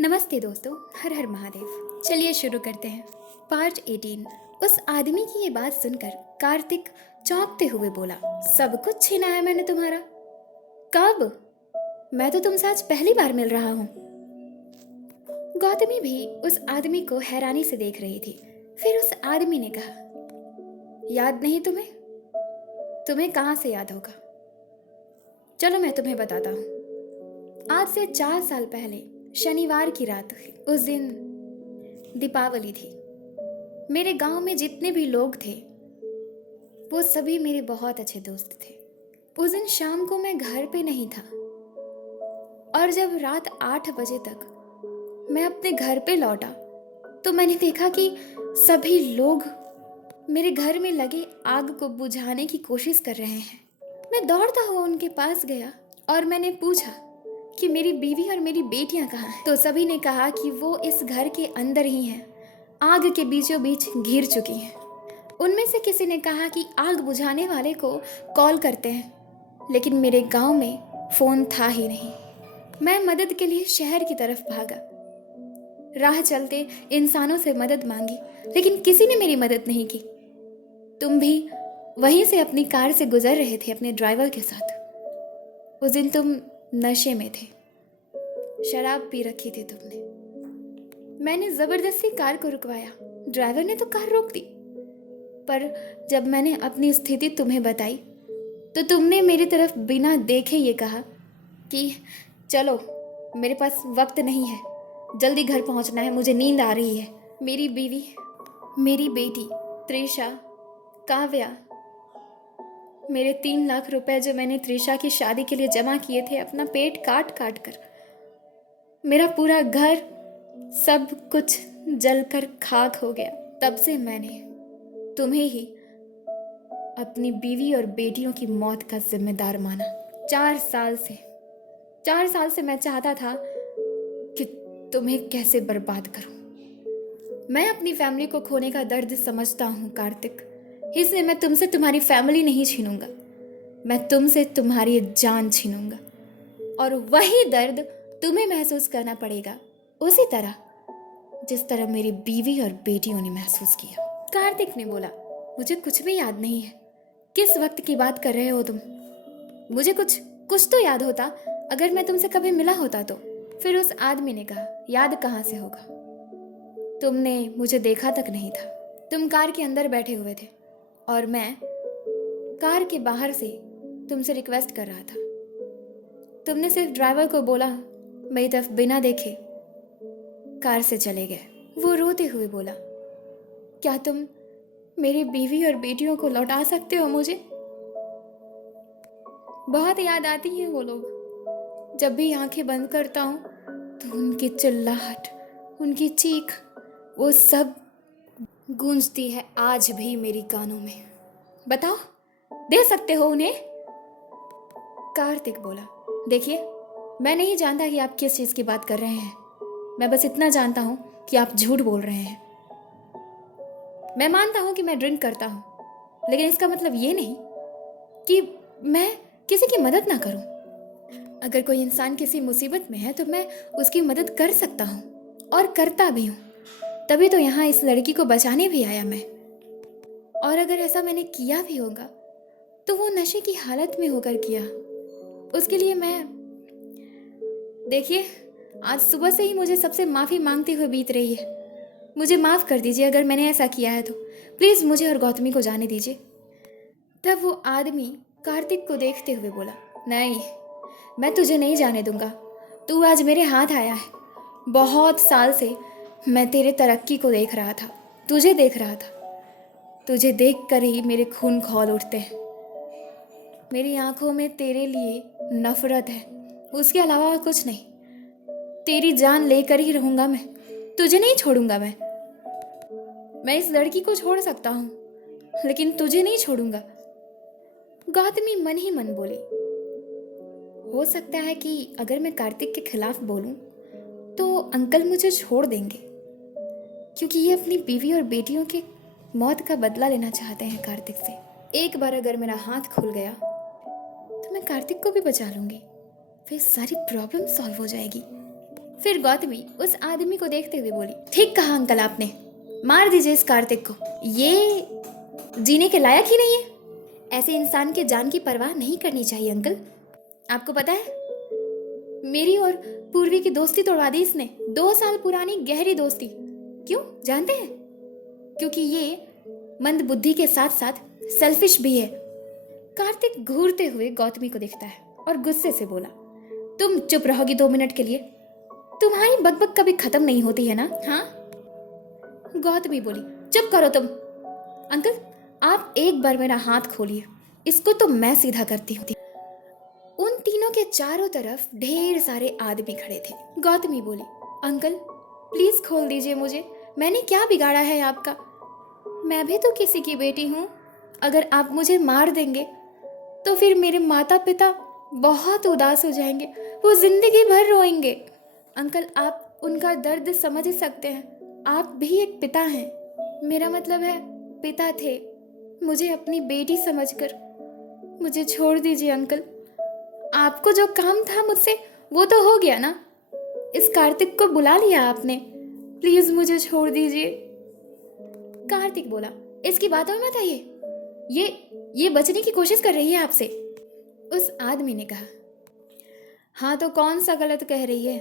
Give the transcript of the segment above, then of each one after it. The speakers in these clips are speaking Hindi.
नमस्ते दोस्तों, हर हर महादेव। चलिए शुरू करते हैं। पार्ट 18। उस आदमी की ये बात सुनकर कार्तिक चौंकते हुए बोला, सब कुछ छीना है मैंने तुम्हारा? कब? मैं तो तुमसे आज पहली बार मिल रहा हूँ। गौतमी भी उस आदमी को हैरानी से देख रही थी। फिर उस आदमी ने कहा, याद नहीं तुम्हें? तुम्हें कहाँ से याद होगा? चलो मैं तुम्हें बताता हूँ। आज से 4 साल पहले शनिवार की रात थी। उस दिन दीपावली थी। मेरे गांव में जितने भी लोग थे वो सभी मेरे बहुत अच्छे दोस्त थे। उस दिन शाम को मैं घर पे नहीं था और जब रात 8 बजे तक मैं अपने घर पे लौटा तो मैंने देखा कि सभी लोग मेरे घर में लगे आग को बुझाने की कोशिश कर रहे हैं। मैं दौड़ता हुआ उनके पास गया और मैंने पूछा कि मेरी बीवी और मेरी बेटियां कहाँ हैं। तो सभी ने कहा कि वो इस घर के अंदर ही हैं, आग के बीचों बीच घिर चुकी हैं। उनमें से किसी ने कहा कि आग बुझाने वाले को कॉल करते हैं, लेकिन मेरे गांव में फ़ोन था ही नहीं। मैं मदद के लिए शहर की तरफ भागा। राह चलते इंसानों से मदद मांगी, लेकिन किसी ने मेरी मदद नहीं की। तुम भी वहीं से अपनी कार से गुजर रहे थे अपने ड्राइवर के साथ। उस दिन तुम नशे में थे, शराब पी रखी थी तुमने। मैंने जबरदस्ती कार को रुकवाया। ड्राइवर ने तो कार रोक दी, पर जब मैंने अपनी स्थिति तुम्हें बताई तो तुमने मेरी तरफ बिना देखे ये कहा कि चलो, मेरे पास वक्त नहीं है, जल्दी घर पहुंचना है, मुझे नींद आ रही है। मेरी बीवी, मेरी बेटी त्रिशा, काव्या, मेरे 3 लाख रुपए जो मैंने त्रिशा की शादी के लिए जमा किए थे, अपना पेट काट काट कर, मेरा पूरा घर, सब कुछ जलकर खाक हो गया। तब से मैंने तुम्हें ही अपनी बीवी और बेटियों की मौत का जिम्मेदार माना। 4 साल से मैं चाहता था कि तुम्हें कैसे बर्बाद करूं। मैं अपनी फैमिली को खोने का दर्द समझता हूं कार्तिक, इसलिए मैं तुमसे तुम्हारी फैमिली नहीं छीनूंगा, मैं तुमसे तुम्हारी जान छीनूंगा। और वही दर्द तुम्हें महसूस करना पड़ेगा, उसी तरह जिस तरह मेरी बीवी और बेटियों ने महसूस किया। कार्तिक ने बोला, मुझे कुछ भी याद नहीं है। किस वक्त की बात कर रहे हो तुम? मुझे कुछ तो याद होता, अगर मैं तुमसे कभी मिला होता तो। फिर उस आदमी ने कहा, याद कहाँ से होगा? तुमने मुझे देखा तक नहीं था। तुम कार के अंदर बैठे हुए थे और मैं कार के बाहर से तुमसे रिक्वेस्ट कर रहा था। तुमने सिर्फ ड्राइवर को बोला, मेरी तरफ बिना देखे कार से चले गए। वो रोते हुए बोला, क्या तुम मेरी बीवी और बेटियों को लौटा सकते हो मुझे? बहुत याद आती हैं वो लोग। जब भी आंखें बंद करता हूँ तो उनकी चिल्लाहट, उनकी चीख, वो सब गूंजती है आज भी मेरी कानों में। बताओ, दे सकते हो उन्हें? कार्तिक बोला, देखिए, मैं नहीं जानता कि आप किस चीज़ की बात कर रहे हैं। मैं बस इतना जानता हूँ कि आप झूठ बोल रहे हैं। मैं मानता हूँ कि मैं ड्रिंक करता हूँ, लेकिन इसका मतलब ये नहीं कि मैं किसी की मदद ना करूँ। अगर कोई इंसान किसी मुसीबत में है तो मैं उसकी मदद कर सकता हूँ और करता भी हूँ। तभी तो यहाँ इस लड़की को बचाने भी आया मैं। और अगर ऐसा मैंने किया भी होगा तो वो नशे की हालत में होकर किया। उसके लिए मैं, देखिए, आज सुबह से ही मुझे सबसे माफ़ी मांगते हुए बीत रही है। मुझे माफ़ कर दीजिए अगर मैंने ऐसा किया है तो। प्लीज़ मुझे और गौतमी को जाने दीजिए। तब वो आदमी कार्तिक को देखते हुए बोला, नहीं, मैं तुझे नहीं जाने दूंगा। तू आज मेरे हाथ आया है। बहुत साल से मैं तेरे तरक्की को देख रहा था, तुझे देख रहा था। तुझे देख कर ही मेरे खून खौल उठते हैं। मेरी आंखों में तेरे लिए नफरत है, उसके अलावा कुछ नहीं। तेरी जान लेकर ही रहूंगा मैं, तुझे नहीं छोड़ूंगा मैं इस लड़की को छोड़ सकता हूँ, लेकिन तुझे नहीं छोड़ूंगा। गौतमी मन ही मन बोली, हो सकता है कि अगर मैं कार्तिक के खिलाफ बोलूं तो अंकल मुझे छोड़ देंगे, क्योंकि ये अपनी बीवी और बेटियों के मौत का बदला लेना चाहते हैं कार्तिक से। एक बार अगर मेरा हाथ खुल गया तो मैं कार्तिक को भी बचा लूंगी, फिर सारी प्रॉब्लम सॉल्व हो जाएगी। फिर गौतमी उस आदमी को देखते हुए बोली, ठीक कहा अंकल आपने, मार दीजिए इस कार्तिक को, ये जीने के लायक ही नहीं है। ऐसे इंसान के जान की परवाह नहीं करनी चाहिए अंकल। आपको पता है, मेरी और पूर्वी की दोस्ती तोड़वा दी इसने, 2 साल पुरानी गहरी दोस्ती। क्यों जानते हैं? क्योंकि ये मंद बुद्धि के साथ साथ सेल्फिश भी है। कार्तिक घूरते हुए गौतमी को देखता है और गुस्से से बोला, तुम चुप रहोगी 2 मिनट के लिए? तुम्हारी बकबक कभी खत्म नहीं होती है ना? हाँ? गौतमी बोली, चुप करो तुम। अंकल आप एक बार मेरा हाथ खोलिए, इसको तो मैं सीधा करती हूँ। उन तीनों के चारों तरफ ढेर सारे आदमी खड़े थे। गौतमी बोली, अंकल प्लीज खोल दीजिए मुझे, मैंने क्या बिगाड़ा है आपका? मैं भी तो किसी की बेटी हूँ। अगर आप मुझे मार देंगे तो फिर मेरे माता पिता बहुत उदास हो जाएंगे, वो जिंदगी भर रोएंगे। अंकल आप उनका दर्द समझ ही सकते हैं, आप भी एक पिता हैं। मेरा मतलब है पिता थे, मुझे अपनी बेटी समझकर मुझे छोड़ दीजिए अंकल। आपको जो काम था मुझसे वो तो हो गया ना, इस कार्तिक को बुला लिया आपने, प्लीज मुझे छोड़ दीजिए। कार्तिक बोला, इसकी बातों में मत आइए, ये बचने की कोशिश कर रही है आपसे। उस आदमी ने कहा, हाँ तो कौन सा गलत कह रही है?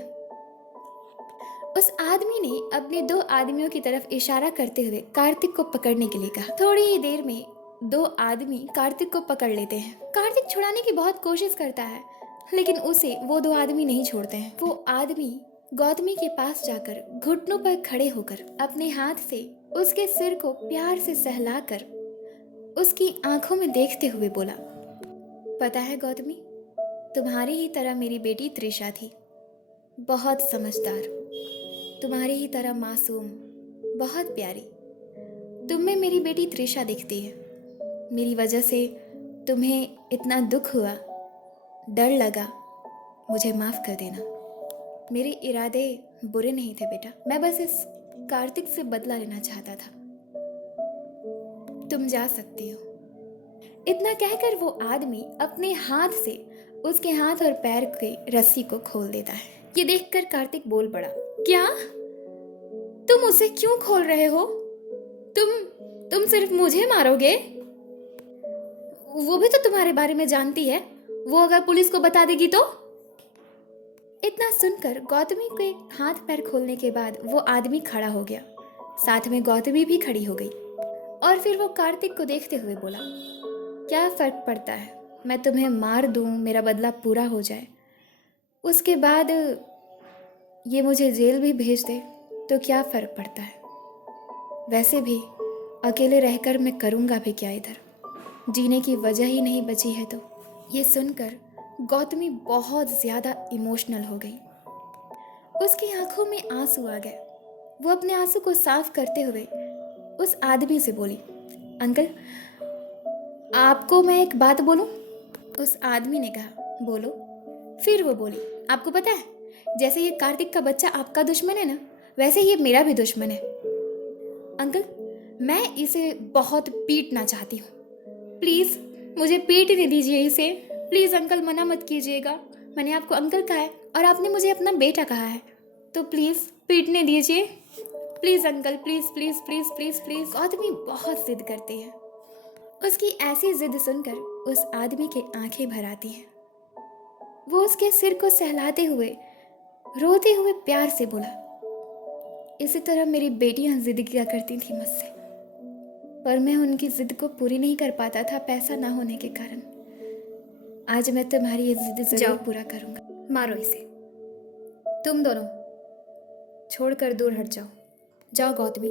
उस आदमी ने अपने 2 आदमियों की तरफ इशारा करते हुए कार्तिक को पकड़ने के लिए कहा। थोड़ी ही देर में 2 आदमी कार्तिक को पकड़ लेते हैं। कार्तिक छुड़ाने की बहुत कोशिश करता है, लेकिन उसे वो 2 आदमी नहीं छोड़ते हैं। वो आदमी गौतमी के पास जाकर घुटनों पर खड़े होकर अपने हाथ से उसके सिर को प्यार से सहलाकर उसकी आंखों में देखते हुए बोला, पता है गौतमी, तुम्हारी ही तरह मेरी बेटी त्रिशा थी, बहुत समझदार, तुम्हारी ही तरह मासूम, बहुत प्यारी। तुम में मेरी बेटी त्रिशा दिखती है। मेरी वजह से तुम्हें इतना दुख हुआ, डर लगा, मुझे माफ कर देना। मेरे इरादे बुरे नहीं थे बेटा, मैं बस इस कार्तिक से बदला लेना चाहता था। तुम जा सकती हो। इतना कहकर वो आदमी अपने हाथ से उसके हाथ और पैर के रस्सी को खोल देता है। ये देखकर कार्तिक बोल पड़ा, क्या तुम उसे क्यों खोल रहे हो? तुम सिर्फ मुझे मारोगे? वो भी तो तुम्हारे बारे में जानती है, वो अगर पुलिस को बता देगी तो? इतना सुनकर गौतमी के हाथ पैर खोलने के बाद वो आदमी खड़ा हो गया, साथ में गौतमी भी खड़ी हो गई और फिर वो कार्तिक को देखते हुए बोला, क्या फर्क पड़ता है, मैं तुम्हें मार दूं, मेरा बदला पूरा हो जाए, उसके बाद ये मुझे जेल भी भेज दे तो क्या फर्क पड़ता है? वैसे भी अकेले रहकर मैं करूँगा भी क्या इधर, जीने की वजह ही नहीं बची है तो। ये सुनकर गौतमी बहुत ज़्यादा इमोशनल हो गई, उसकी आंखों में आंसू आ गए। वो अपने आंसू को साफ करते हुए उस आदमी से बोली, अंकल आपको मैं एक बात बोलूं? उस आदमी ने कहा, बोलो। फिर वो बोली, आपको पता है, जैसे ये कार्तिक का बच्चा आपका दुश्मन है ना, वैसे ये मेरा भी दुश्मन है। अंकल मैं इसे बहुत पीटना चाहती हूँ, प्लीज़ मुझे पीटने दीजिए इसे, प्लीज़ अंकल मना मत कीजिएगा। मैंने आपको अंकल कहा है और आपने मुझे अपना बेटा कहा है, तो प्लीज़ पीटने दीजिए, please uncle, please please please please please. आदमी बहुत जिद करती है। उसकी ऐसी जिद सुनकर उस आदमी की आंखें भर आती हैं। वो उसके सिर को सहलाते हुए रोते हुए प्यार से बोला, इसी तरह मेरी बेटियां जिद किया करती थी मुझसे, पर मैं उनकी जिद को पूरी नहीं कर पाता था पैसा ना होने के कारण। आज मैं तुम्हारी ये जिद जरूर पूरा करूंगा। मारो इसे, तुम दोनों छोड़कर दूर हट जाओ, जाओ गौतमी।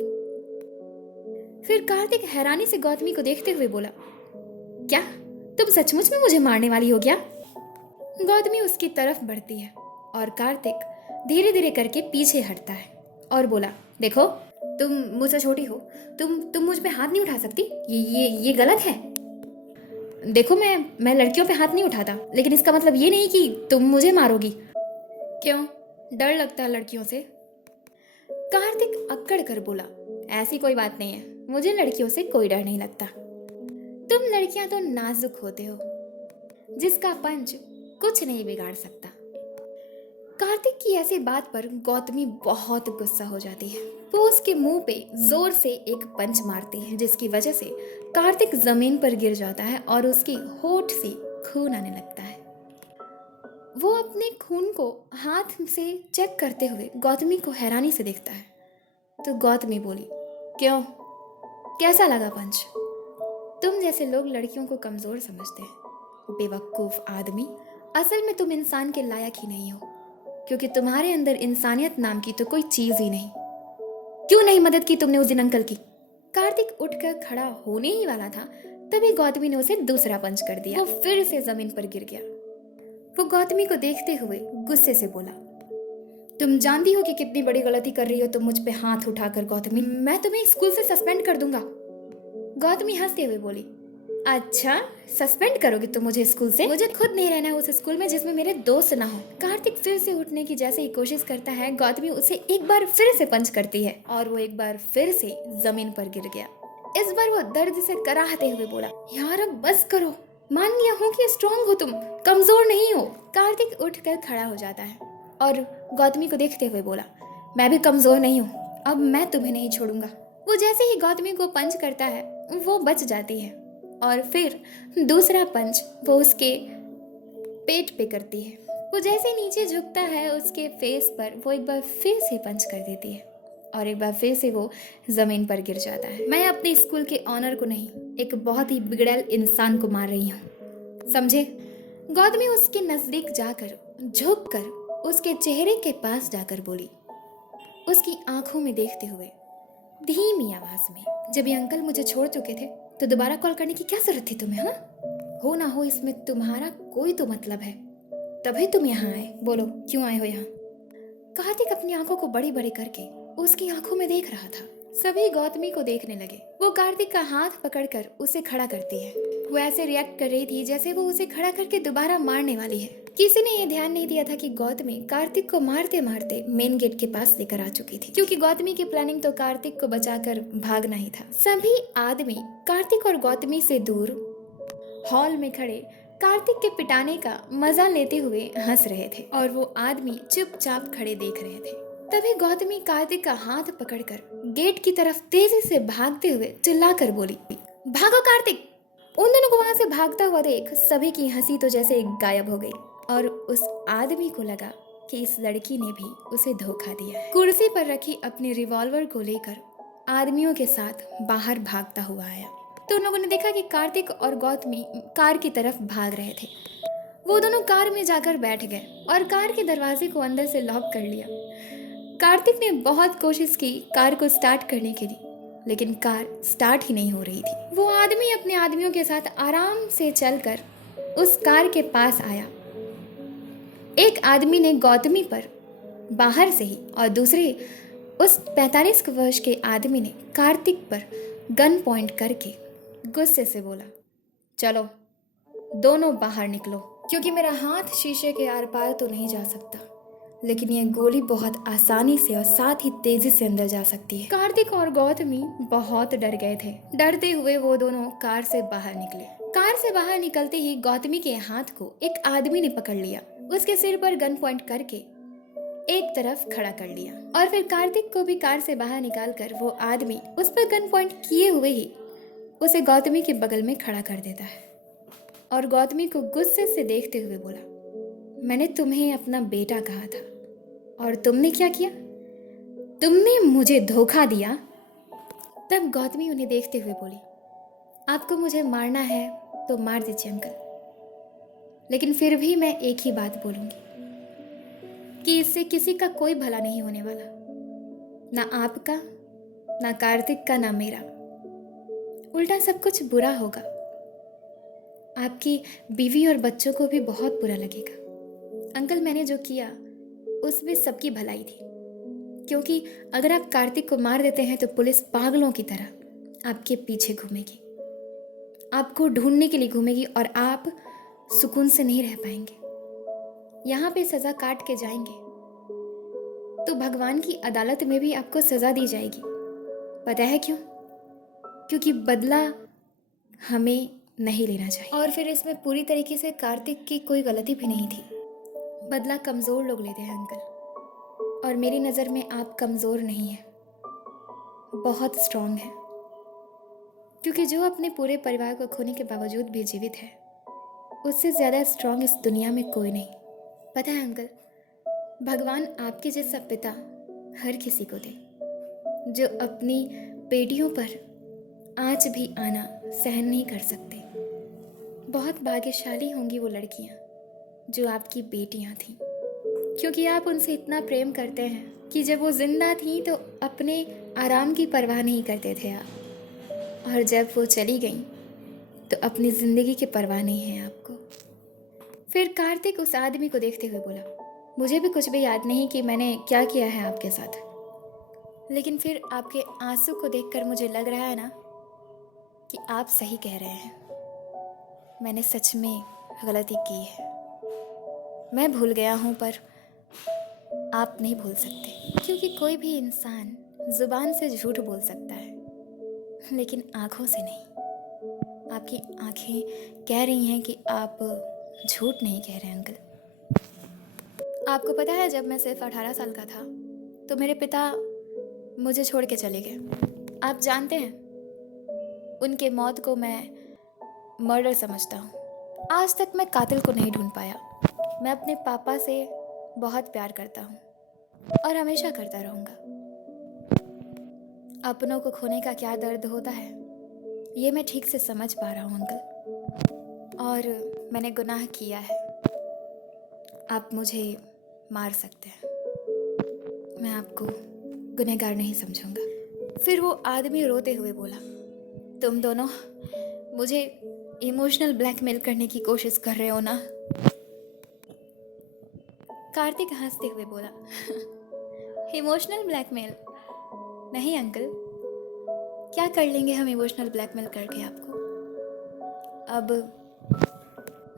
फिर कार्तिक हैरानी से गौतमी को देखते हुए बोला, क्या तुम सचमुच में मुझे मारने वाली हो क्या? गौतमी उसकी तरफ बढ़ती है और कार्तिक धीरे धीरे करके पीछे हटता है और बोला, देखो तुम मुझसे छोटी हो, तुम मुझ पे हाथ नहीं उठा सकती, ये गलत है। देखो मैं लड़कियों पे हाथ नहीं उठाता, लेकिन इसका मतलब ये नहीं कि तुम मुझे मारोगी। क्यों, डर लगता है लड़कियों से? कार्तिक अक्कड़ कर बोला, ऐसी कोई बात नहीं है, मुझे लड़कियों से कोई डर नहीं लगता। तुम लड़कियां तो नाजुक होते हो, जिसका पंच कुछ नहीं बिगाड़ सकता। कार्तिक की ऐसी बात पर गौतमी बहुत गुस्सा हो जाती है। वो उसके मुंह पे जोर से एक पंच मारती है, जिसकी वजह से कार्तिक जमीन पर गिर जाता है और उसकी होठ से खून आने लगता है। वो अपने खून को हाथ से चेक करते हुए गौतमी को हैरानी से देखता है। तो गौतमी बोली, क्यों, कैसा लगा पंच? तुम जैसे लोग लड़कियों को कमजोर समझते हैं, बेवकूफ आदमी। असल में तुम इंसान के लायक ही नहीं हो, क्योंकि तुम्हारे अंदर इंसानियत नाम की तो कोई चीज ही नहीं। क्यों नहीं मदद की तुमने उस दिन अंकल की? कार्तिक उठकर खड़ा होने ही वाला था, तभी गौतमी ने उसे दूसरा पंच कर दिया। वो फिर से जमीन पर गिर गया। वो गौतमी को देखते हुए गुस्से से बोला, तुम जानती हो कि कितनी बड़ी गलती कर रही हो तुम मुझ पे हाथ उठाकर गौतमी। मैं तुम्हें स्कूल से सस्पेंड कर दूंगा। गौतमी हंसते हुए बोली, अच्छा, सस्पेंड करोगे तुम मुझे स्कूल से? मुझे खुद नहीं रहना है उस स्कूल में जिसमें मेरे दोस्त ना हो। कार्तिक फिर से उठने की जैसे ही कोशिश करता है, गौतमी उसे एक बार फिर से पंच करती है और वो एक बार फिर से जमीन पर गिर गया। इस बार वो दर्द से कराहते हुए बोला, यार अब बस करो, मान लिया हूँ कि स्ट्रांग हो तुम, कमजोर नहीं हो। कार्तिक उठकर खड़ा हो जाता है और गौतमी को देखते हुए बोला, मैं भी कमजोर नहीं हूँ, अब मैं तुम्हें नहीं छोड़ूंगा। वो जैसे ही गौतमी को पंच करता है, वो बच जाती है और फिर दूसरा पंच वो उसके पेट पे करती है। वो जैसे नीचे झुकता है, उसके फेस पर वो एक बार फिर से पंच कर देती है और एक बार फिर से वो जमीन पर गिर जाता है। मैं अपने स्कूल के ऑनर को नहीं, एक बहुत ही बिगड़ैल इंसान को मार रही हूँ, समझे? गौतमी उसके नजदीक जाकर झुक कर उसके चेहरे के पास जाकर बोली, उसकी आंखों में देखते हुए धीमी आवाज में, जब ये अंकल मुझे छोड़ चुके थे तो दोबारा कॉल करने की क्या जरूरत थी तुम्हें? हाँ, हो ना हो इसमें तुम्हारा कोई तो मतलब है, तभी तुम यहाँ आए। बोलो क्यों आए हो यहाँ? कार्तिक अपनी आंखों को बड़ी बड़ी करके उसकी आंखों में देख रहा था। सभी गौतमी को देखने लगे। वो कार्तिक का हाथ पकड़कर उसे खड़ा करती है। वो ऐसे रिएक्ट कर रही थी जैसे वो उसे खड़ा करके दोबारा मारने वाली है। किसी ने ये ध्यान नहीं दिया था कि गौतमी कार्तिक को मारते मारते मेन गेट के पास लेकर आ चुकी थी, क्योंकि गौतमी की प्लानिंग तो कार्तिक को बचाकर भागना ही था। सभी आदमी कार्तिक और गौतमी से दूर हॉल में खड़े कार्तिक के पिटाने का मजा लेते हुए हंस रहे थे और वो आदमी चुपचाप खड़े देख रहे थे। तभी गौतमी कार्तिक का हाथ पकड़कर गेट की तरफ तेजी से भागते हुए चिल्लाकर बोली, भागो कार्तिक! उन दोनों को वहां से भागता हुआ देख सभी की हंसी तो जैसे गायब हो गई और उस आदमी को लगा कि इस लड़की ने भी उसे धोखा दिया है। कुर्सी पर रखी अपने रिवॉल्वर को लेकर आदमियों के साथ बाहर भागता हुआ आया। तो उन लोगों ने देखा कि कार्तिक और गौतमी कार की तरफ भाग रहे थे। वो दोनों कार में जाकर बैठ गए और कार के दरवाजे को अंदर से लॉक कर लिया। कार्तिक ने बहुत कोशिश की कार को स्टार्ट करने के लिए, लेकिन कार स्टार्ट ही नहीं हो रही थी। वो आदमी अपने आदमियों के साथ आराम से चलकर उस कार के पास आया। एक आदमी ने गौतमी पर बाहर से ही और दूसरे उस 45 वर्ष के आदमी ने कार्तिक पर गन पॉइंट करके गुस्से से बोला, चलो दोनों बाहर निकलो, क्योंकि मेरा हाथ शीशे के आर पार तो नहीं जा सकता, लेकिन यह गोली बहुत आसानी से और साथ ही तेजी से अंदर जा सकती है। कार्तिक और गौतमी बहुत डर गए थे। डरते हुए वो दोनों कार से बाहर निकले। कार से बाहर निकलते ही गौतमी के हाथ को एक आदमी ने पकड़ लिया, उसके सिर पर गन पॉइंट करके एक तरफ खड़ा कर लिया और फिर कार्तिक को भी कार से बाहर निकालकर वो आदमी उस पर गन पॉइंट किए हुए ही उसे गौतमी के बगल में खड़ा कर देता है और गौतमी को गुस्से से देखते हुए बोला, मैंने तुम्हें अपना बेटा कहा था और तुमने क्या किया? तुमने मुझे धोखा दिया। तब गौतमी उन्हें देखते हुए बोली, आपको मुझे मारना है तो मार दीजिए अंकल, लेकिन फिर भी मैं एक ही बात बोलूंगी कि इससे किसी का कोई भला नहीं होने वाला, ना आपका, ना कार्तिक का, ना मेरा। उल्टा सब कुछ बुरा होगा। आपकी बीवी और बच्चों को भी बहुत बुरा लगेगा। अंकल, मैंने जो किया उसमें सबकी भलाई थी, क्योंकि अगर आप कार्तिक को मार देते हैं तो पुलिस पागलों की तरह आपके पीछे घूमेगी, आपको ढूंढने के लिए घूमेगी और आप सुकून से नहीं रह पाएंगे। यहाँ पे सजा काट के जाएंगे तो भगवान की अदालत में भी आपको सजा दी जाएगी। पता है क्यों? क्योंकि बदला हमें नहीं लेना चाहिए। और फिर इसमें पूरी तरीके से कार्तिक की कोई गलती भी नहीं थी। बदला कमज़ोर लोग लेते हैं अंकल, और मेरी नज़र में आप कमज़ोर नहीं हैं, बहुत स्ट्रांग हैं। क्योंकि जो अपने पूरे परिवार को खोने के बावजूद भी जीवित है, उससे ज़्यादा स्ट्रांग इस दुनिया में कोई नहीं। पता है अंकल, भगवान आपके जैसा पिता हर किसी को दे, जो अपनी बेटियों पर आँच भी आना सहन नहीं कर सकते। बहुत भाग्यशाली होंगी वो लड़कियाँ जो आपकी बेटियाँ थीं, क्योंकि आप उनसे इतना प्रेम करते हैं कि जब वो जिंदा थीं तो अपने आराम की परवाह नहीं करते थे आप, और जब वो चली गईं तो अपनी ज़िंदगी की परवाह नहीं है आपको। फिर कार्तिक उस आदमी को देखते हुए बोला, मुझे भी कुछ भी याद नहीं कि मैंने क्या किया है आपके साथ, लेकिन फिर आपके आंसू को देखकर मुझे लग रहा है ना कि आप सही कह रहे हैं। मैंने सच में गलती की है। मैं भूल गया हूँ, पर आप नहीं भूल सकते, क्योंकि कोई भी इंसान जुबान से झूठ बोल सकता है, लेकिन आँखों से नहीं। आपकी आँखें कह रही हैं कि आप झूठ नहीं कह रहे अंकल। आपको पता है, जब मैं सिर्फ 18 साल का था तो मेरे पिता मुझे छोड़ के चले गए। आप जानते हैं, उनके मौत को मैं मर्डर समझता हूँ। आज तक मैं कातिल को नहीं ढूंढ पाया। मैं अपने पापा से बहुत प्यार करता हूँ और हमेशा करता रहूँगा। अपनों को खोने का क्या दर्द होता है, ये मैं ठीक से समझ पा रहा हूँ अंकल, और मैंने गुनाह किया है। आप मुझे मार सकते हैं, मैं आपको गुनहगार नहीं समझूंगा। फिर वो आदमी रोते हुए बोला, तुम दोनों मुझे इमोशनल ब्लैकमेल करने की कोशिश कर रहे हो ना? कार्तिक हंसते हुए बोला, इमोशनल ब्लैकमेल नहीं अंकल, क्या कर लेंगे हम इमोशनल ब्लैकमेल करके आपको? अब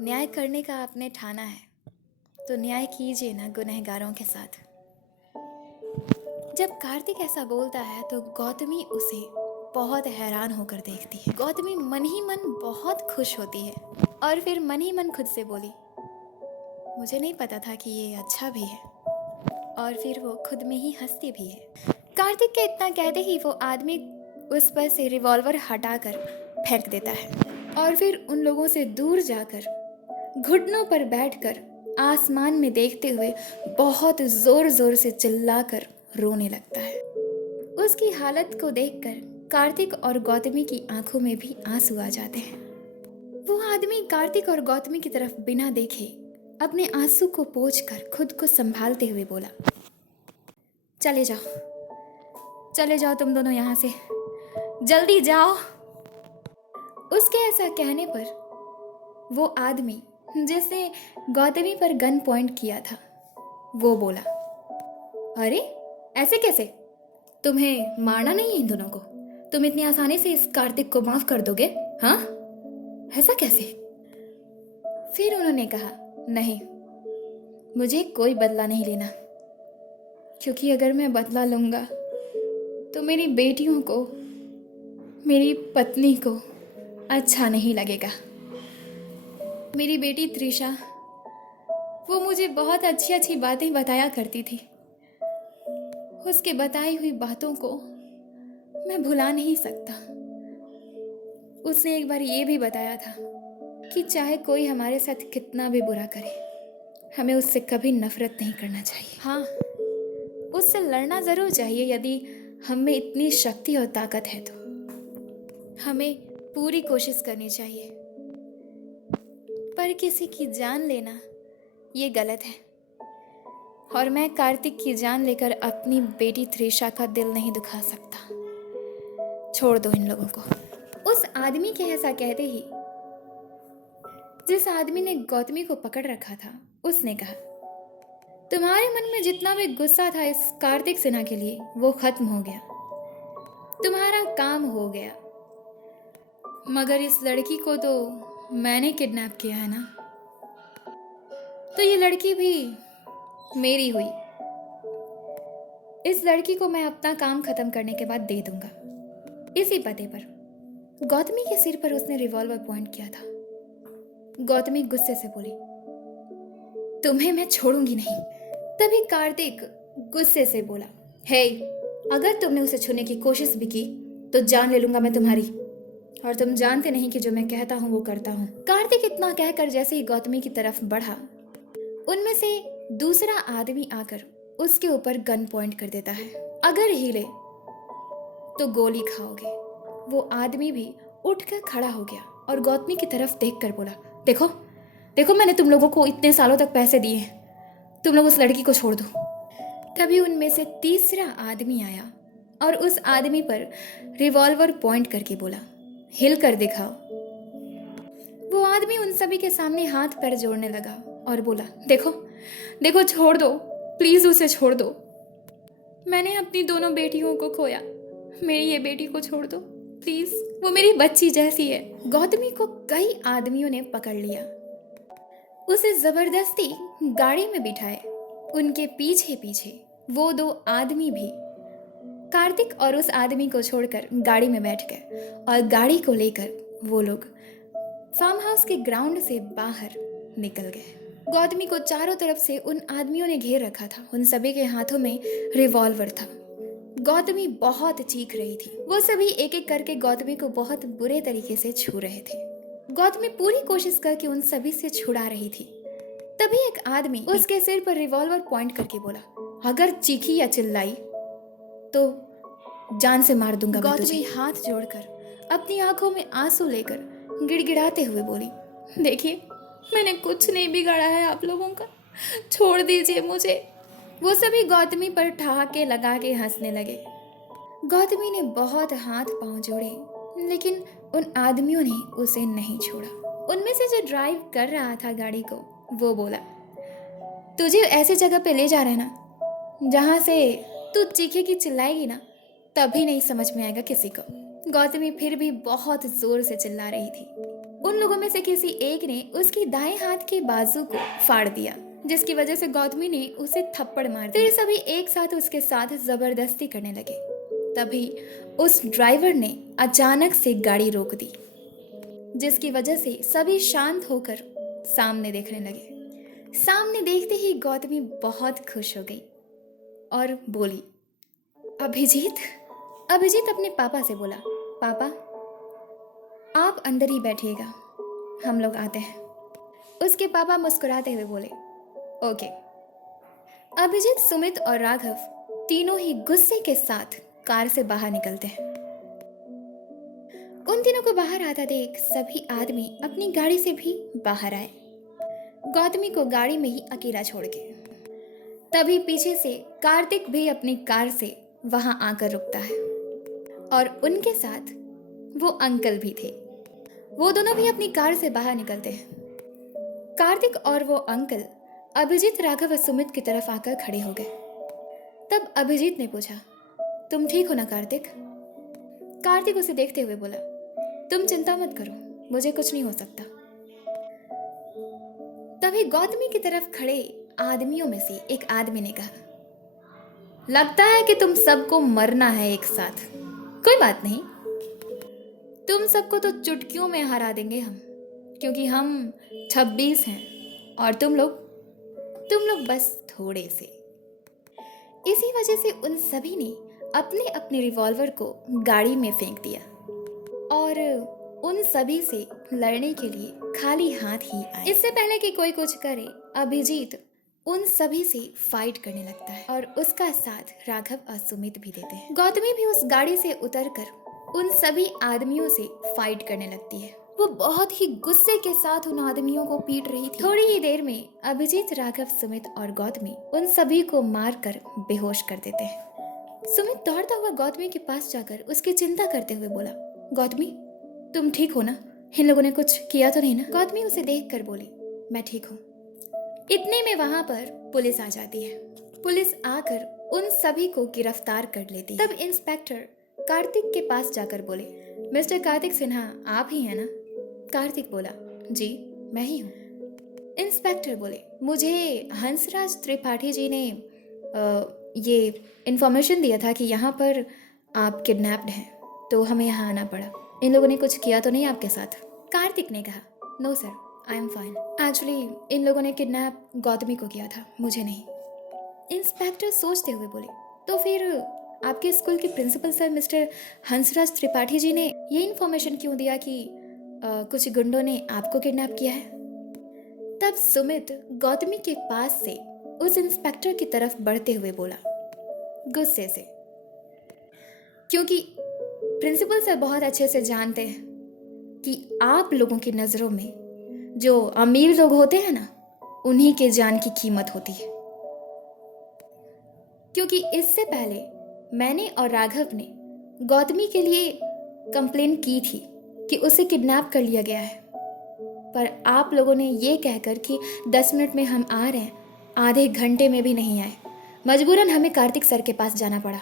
न्याय करने का आपने ठाना है तो न्याय कीजिए ना गुनहगारों के साथ। जब कार्तिक ऐसा बोलता है तो गौतमी उसे बहुत हैरान होकर देखती है। गौतमी मन ही मन बहुत खुश होती है और फिर मन ही मन खुद से बोली, मुझे नहीं पता था कि ये अच्छा भी है। और फिर वो खुद में ही हंसती भी है। कार्तिक के इतना कहते ही वो आदमी उस पर से रिवॉल्वर हटाकर फेंक देता है और फिर उन लोगों से दूर जाकर घुटनों पर बैठकर आसमान में देखते हुए बहुत जोर जोर से चिल्लाकर रोने लगता है। उसकी हालत को देखकर कार्तिक और गौतमी की आंखों में भी आंसू आ जाते हैं। वो आदमी कार्तिक और गौतमी की तरफ बिना देखे अपने आंसू को पोंछकर खुद को संभालते हुए बोला, चले जाओ तुम दोनों यहाँ से, जल्दी जाओ। उसके ऐसा कहने पर वो आदमी जिसने गौतमी पर गन पॉइंट किया था वो बोला, अरे ऐसे कैसे? तुम्हें मारना नहीं है इन दोनों को? तुम इतनी आसानी से इस कार्तिक को माफ कर दोगे? हाँ, ऐसा कैसे? फिर उन्होंने कहा, नहीं, मुझे कोई बदला नहीं लेना, क्योंकि अगर मैं बदला लूंगा तो मेरी बेटियों को, मेरी पत्नी को अच्छा नहीं लगेगा। मेरी बेटी त्रिशा, वो मुझे बहुत अच्छी अच्छी बातें बताया करती थी। उसके बताई हुई बातों को मैं भुला नहीं सकता। उसने एक बार ये भी बताया था कि चाहे कोई हमारे साथ कितना भी बुरा करे, हमें उससे कभी नफरत नहीं करना चाहिए। हाँ, उससे लड़ना ज़रूर चाहिए यदि हम में इतनी शक्ति और ताकत है तो। हमें पूरी कोशिश करनी चाहिए, पर किसी की जान लेना ये गलत है, और मैं कार्तिक की जान लेकर अपनी बेटी त्रिशा का दिल नहीं दुखा सकता। छोड़ दो इन लोगों को। उस आदमी के ऐसा कहते ही जिस आदमी ने गौतमी को पकड़ रखा था उसने कहा, तुम्हारे मन में जितना भी गुस्सा था इस कार्तिक सिन्हा के लिए वो खत्म हो गया, तुम्हारा काम हो गया। मगर इस लड़की को तो मैंने किडनैप किया है ना, तो ये लड़की भी मेरी हुई। इस लड़की को मैं अपना काम खत्म करने के बाद दे दूंगा, इसी पते पर। गौतमी के सिर पर उसने रिवॉल्वर पॉइंट किया था। गौतमी गुस्से से बोली, तुम्हें मैं छोड़ूंगी नहीं। तभी कार्तिक गुस्से से बोला, हे, अगर तुमने उसे छूने की कोशिश भी की तो जान ले लूंगा मैं तुम्हारी, और तुम जानते नहीं कि जो मैं कहता हूँ वो करता हूँ। कार्तिक इतना कहकर जैसे ही गौतमी की तरफ बढ़ा, उनमें से दूसरा आदमी आकर उसके ऊपर गन पॉइंट कर देता है। अगर हिले तो गोली खाओगे। वो आदमी भी उठकर खड़ा हो गया और गौतमी की तरफ देखकर बोला, देखो देखो, मैंने तुम लोगों को इतने सालों तक पैसे दिए हैं, तुम लोग उस लड़की को छोड़ दो। तभी उनमें से तीसरा आदमी आया और उस आदमी पर रिवॉल्वर पॉइंट करके बोला, हिल कर दिखाओ। वो आदमी उन सभी के सामने हाथ पैर जोड़ने लगा और बोला, देखो देखो, छोड़ दो, प्लीज उसे छोड़ दो। मैंने अपनी दोनों बेटियों को खोया, मेरी ये बेटी को छोड़ दो प्लीज, वो मेरी बच्ची जैसी है। गौतमी को कई आदमियों ने पकड़ लिया, उसे जबरदस्ती गाड़ी में बिठाए। उनके पीछे पीछे वो दो आदमी भी कार्तिक और उस आदमी को छोड़कर गाड़ी में बैठ गए और गाड़ी को लेकर वो लोग फार्म हाउस के ग्राउंड से बाहर निकल गए। गौतमी को चारों तरफ से उन आदमियों ने घेर रखा था, उन सभी के हाथों में रिवॉल्वर था। गौतमी बहुत चीख रही थी। वो सभी एक एक करके गौतमी को बहुत बुरे तरीके से छू रहे थे। गौतमी पूरी कोशिश करके उन सभी से छुड़ा रही थी। तभी एक आदमी उसके सिर पर रिवॉल्वर पॉइंट करके बोला, अगर चीखी या चिल्लाई तो जान से मार दूंगा। गौतमी हाथ जोड़कर अपनी आंखों में आंसू लेकर गिड़गिड़ाते हुए बोली, देखिए, मैंने कुछ नहीं बिगाड़ा है आप लोगों का, छोड़ दीजिए मुझे। वो सभी गौतमी पर ठहाके लगा के हंसने लगे। गौतमी ने बहुत हाथ पांव जोड़े, लेकिन उन आदमियों ने उसे नहीं छोड़ा। उनमें से जो ड्राइव कर रहा था गाड़ी को, वो बोला, तुझे ऐसी जगह पे ले जा रहे ना जहाँ से तू चीखेगी चिल्लाएगी ना, तभी नहीं समझ में आएगा किसी को। गौतमी फिर भी बहुत जोर से चिल्ला रही थी। उन लोगों में से किसी एक ने उसकी दाएं हाथ के बाजू को फाड़ दिया, जिसकी वजह से गौतमी ने उसे थप्पड़ मार दिया। फिर सभी एक साथ उसके साथ जबरदस्ती करने लगे। तभी उस ड्राइवर ने अचानक से गाड़ी रोक दी, जिसकी वजह से सभी शांत होकर सामने देखने लगे। सामने देखते ही गौतमी बहुत खुश हो गई और बोली, अभिजीत। अभिजीत अपने पापा से बोला, पापा आप अंदर ही बैठिएगा, हम लोग आते हैं। उसके पापा मुस्कुराते हुए बोले, ओके। अभिजीत, सुमित और राघव तीनों ही गुस्से के साथ कार से बाहर निकलते हैं। उन तीनों को बाहर आता देख सभी आदमी अपनी गाड़ी से भी बाहर आए, गौतमी को गाड़ी में ही अकेला छोड़ के। तभी पीछे से कार्तिक भी अपनी कार से वहां आकर रुकता है और उनके साथ वो अंकल भी थे। वो दोनों भी अपनी कार से बाहर निकलते हैं। कार्तिक और वो अंकल अभिजीत, राघव और सुमित की तरफ आकर खड़े हो गए। तब अभिजीत ने पूछा, तुम ठीक हो ना कार्तिक? कार्तिक उसे देखते हुए बोला, तुम चिंता मत करो, मुझे कुछ नहीं हो सकता। तभी गौतमी की तरफ खड़े आदमियों में से एक आदमी ने कहा, लगता है कि तुम सबको मरना है एक साथ। कोई बात नहीं, तुम सबको तो चुटकियों में हरा देंगे हम, क्योंकि हम 26 हैं और तुम लोग बस थोड़े से। इसी वजह से उन सभी ने अपने अपने रिवॉल्वर को गाड़ी में फेंक दिया और उन सभी से लड़ने के लिए खाली हाथ ही आए। इससे पहले कि कोई कुछ करे, अभिजीत उन सभी से फाइट करने लगता है और उसका साथ राघव और सुमित भी देते हैं। गौतमी भी उस गाड़ी से उतरकर उन सभी आदमियों से फाइट करने लगती है। वो बहुत ही गुस्से के साथ उन आदमियों को पीट रही थी। थोड़ी ही देर में अभिजीत, राघव, सुमित और गौतमी उन सभी को मारकर बेहोश कर देते हैं। सुमित दौड़ता हुआ गौतमी के पास जाकर उसकी चिंता करते हुए बोला, गौतमी तुम ठीक हो ना? इन लोगों ने कुछ किया तो नहीं ना? गौतमी उसे देखकर बोली, मैं ठीक हूँ। इतने में वहां पर पुलिस आ जाती है। पुलिस आकर उन सभी को गिरफ्तार कर लेती है। तब इंस्पेक्टर कार्तिक के पास जाकर बोले, मिस्टर कार्तिक सिन्हा आप ही हैं ना? कार्तिक बोला, जी मैं ही हूँ। इंस्पेक्टर बोले, मुझे हंसराज त्रिपाठी जी ने ये इन्फॉर्मेशन दिया था कि यहाँ पर आप किडनैप्ड हैं, तो हमें यहाँ आना पड़ा। इन लोगों ने कुछ किया तो नहीं आपके साथ? कार्तिक ने कहा, no sir, I am fine. Actually इन लोगों ने किडनैप गौतमी को किया था, मुझे नहीं। इंस्पेक्टर सोचते हुए बोले, तो फिर आपके स्कूल के principal sir mister Hansraj Tripathi ji ने ये इन्फॉर्मेशन क्यों दिया कि कुछ गुंडों ने आपको किडनैप किया है? तब सुमित गौतमी के पास से उस इंस्पेक्टर की तरफ बढ़ते हुए बोला, गुस्से से, क्योंकि प्रिंसिपल सर बहुत अच्छे से जानते हैं कि आप लोगों की नज़रों में जो अमीर लोग होते हैं ना, उन्हीं के जान की कीमत होती है। क्योंकि इससे पहले मैंने और राघव ने गौतमी के लिए कंप्लेन की थी कि उसे किडनैप कर लिया गया है, पर आप लोगों ने ये कहकर कि 10 मिनट में हम आ रहे हैं, आधे घंटे में भी नहीं आए। मजबूरन हमें कार्तिक सर के पास जाना पड़ा।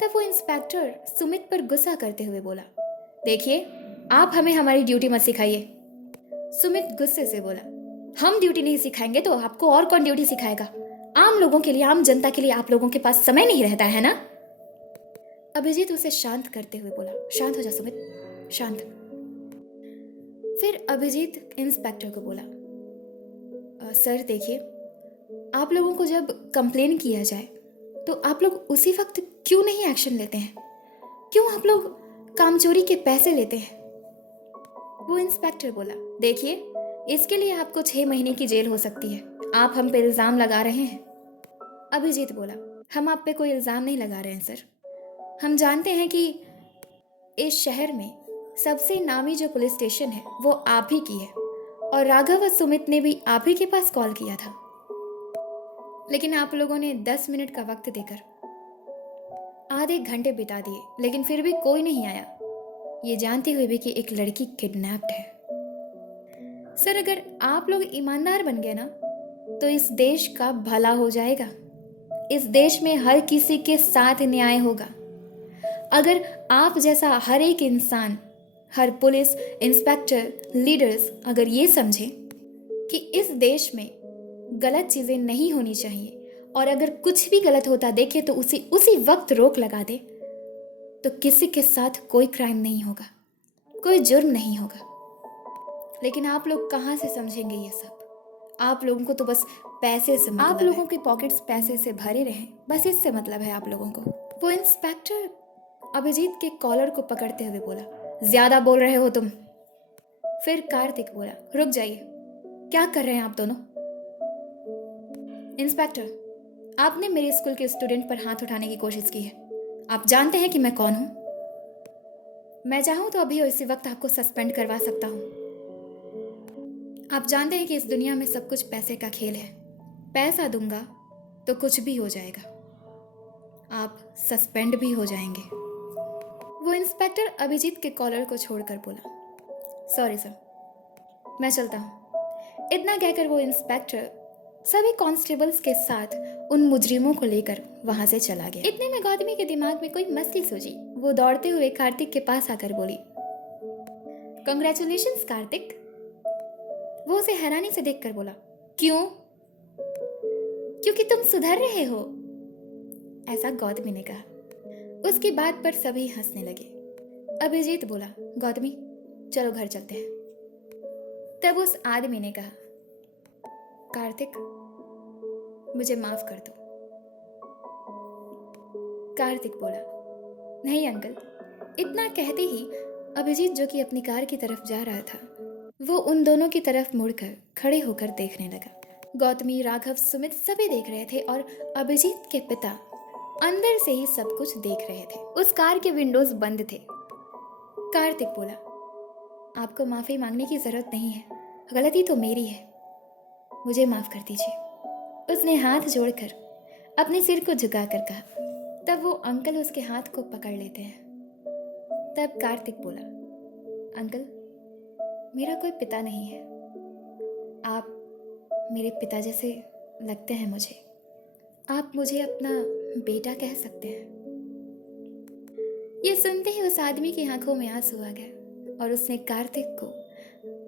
तब वो इंस्पेक्टर सुमित पर गुस्सा करते हुए बोला, देखिए, आप हमें हमारी ड्यूटी मत सिखाइए। सुमित गुस्से से बोला, हम ड्यूटी नहीं सिखाएंगे तो आपको और कौन ड्यूटी सिखाएगा? आम लोगों के लिए, आम जनता के लिए आप लोगों के पास समय नहीं रहता है ना? अभिजीत उसे शांत करते हुए बोला, शांत हो जा सुमित, शांत। फिर अभिजीत इंस्पेक्टर को बोला, सर देखिए, आप लोगों को जब कंप्लेन किया जाए तो आप लोग उसी वक्त क्यों नहीं एक्शन लेते हैं? क्यों आप लोग कामचोरी के पैसे लेते हैं? वो इंस्पेक्टर बोला, देखिए, इसके लिए आपको 6 महीने की जेल हो सकती है। आप हम पे इल्ज़ाम लगा रहे हैं। अभिजीत बोला, हम आप पे कोई इल्ज़ाम नहीं लगा रहे हैं सर। हम जानते हैं कि इस शहर में सबसे नामी जो पुलिस स्टेशन है वो आप ही की है, और राघव और सुमित ने भी आप ही के पास कॉल किया था, लेकिन आप लोगों ने 10 मिनट का वक्त देकर आधे घंटे बिता दिए, लेकिन फिर भी कोई नहीं आया, ये जानते हुए भी कि एक लड़की किडनैप्ड है। सर, अगर आप लोग ईमानदार बन गए ना तो इस देश का भला हो जाएगा। इस देश में हर किसी के साथ न्याय होगा। अगर आप जैसा हर एक इंसान, हर पुलिस इंस्पेक्टर, लीडर्स अगर ये समझे कि इस देश में गलत चीज़ें नहीं होनी चाहिए, और अगर कुछ भी गलत होता देखे तो उसी वक्त रोक लगा दे, तो किसी के साथ कोई क्राइम नहीं होगा, कोई जुर्म नहीं होगा। लेकिन आप लोग कहाँ से समझेंगे ये सब? आप लोगों को तो बस पैसे से मतलब आप लोगों के पॉकेट्स पैसे से भरे रहें, बस इससे मतलब है आप लोगों को। वो इंस्पेक्टर अभिजीत के कॉलर को पकड़ते हुए बोला, ज्यादा बोल रहे हो तुम। फिर कार्तिक बोला, रुक जाइए, क्या कर रहे हैं आप दोनों? इंस्पेक्टर, आपने मेरे स्कूल के स्टूडेंट पर हाथ उठाने की कोशिश की है। आप जानते हैं कि मैं कौन हूं? मैं चाहूं तो अभी और इसी वक्त आपको सस्पेंड करवा सकता हूं। आप जानते हैं कि इस दुनिया में सब कुछ पैसे का खेल है। पैसा दूंगा तो कुछ भी हो जाएगा, आप सस्पेंड भी हो जाएंगे। वो इंस्पेक्टर अभिजीत के कॉलर को छोड़कर बोला, सॉरी सर, मैं चलता हूँ। इतना कहकर वो इंस्पेक्टर सभी कांस्टेबल्स के साथ उन मुजरिमों को लेकर वहां से चला गया। इतने में गौतमी के दिमाग में कोई मस्ती सूझी। वो दौड़ते हुए कार्तिक के पास आकर बोली, कंग्रेचुलेशंस कार्तिक। वो उसे हैरानी से देखकर बोला, क्यों? क्योंकि तुम सुधर रहे हो, ऐसा गौतमी ने कहा। उसकी बात पर सभी हंसने लगे। अभिजीत बोला, गौतमी चलो घर चलते हैं। तब उस आदमी ने कहा, कार्तिक मुझे माफ कर दो। कार्तिक बोला, नहीं अंकल। इतना कहते ही अभिजीत, जो कि अपनी कार की तरफ जा रहा था, वो उन दोनों की तरफ मुड़कर खड़े होकर देखने लगा। गौतमी, राघव, सुमित सभी देख रहे थे और अभिजीत के पिता अंदर से ही सब कुछ देख रहे थे। उस कार के विंडोज बंद थे। कार्तिक बोला, आपको माफी मांगने की जरूरत नहीं है, गलती तो मेरी है, मुझे माफ कर दीजिए। उसने हाथ जोड़कर अपने सिर को झुकाकर कहा। तब वो अंकल उसके हाथ को पकड़ लेते हैं। तब कार्तिक बोला, अंकल मेरा कोई पिता नहीं है, आप मेरे पिता जैसे लगते हैं मुझे, आप मुझे अपना बेटा कह सकते हैं। ये सुनते ही उस आदमी की आंखों में आंसू आ गए और उसने कार्तिक को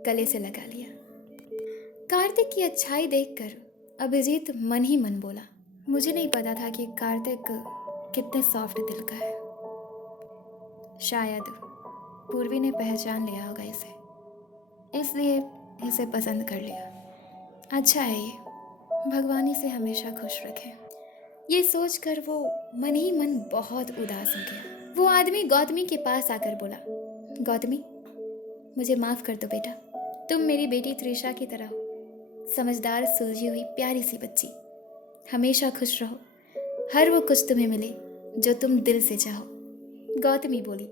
गले से लगा लिया। कार्तिक की अच्छाई देखकर अभिजीत मन ही मन बोला, मुझे नहीं पता था कि कार्तिक कितने सॉफ्ट दिल का है। शायद पूर्वी ने पहचान लिया होगा इसे, इसलिए इसे पसंद कर लिया। अच्छा है ये, भगवान इसे हमेशा खुश रखे। ये सोचकर वो मन ही मन बहुत उदास हो गया। वो आदमी गौतमी के पास आकर बोला, गौतमी, मुझे माफ कर दो बेटा, तुम मेरी बेटी त्रिशा की तरह हो, समझदार, सुलझी हुई प्यारी सी बच्ची। हमेशा खुश रहो, हर वो कुछ तुम्हें मिले जो तुम दिल से चाहो। गौतमी बोली,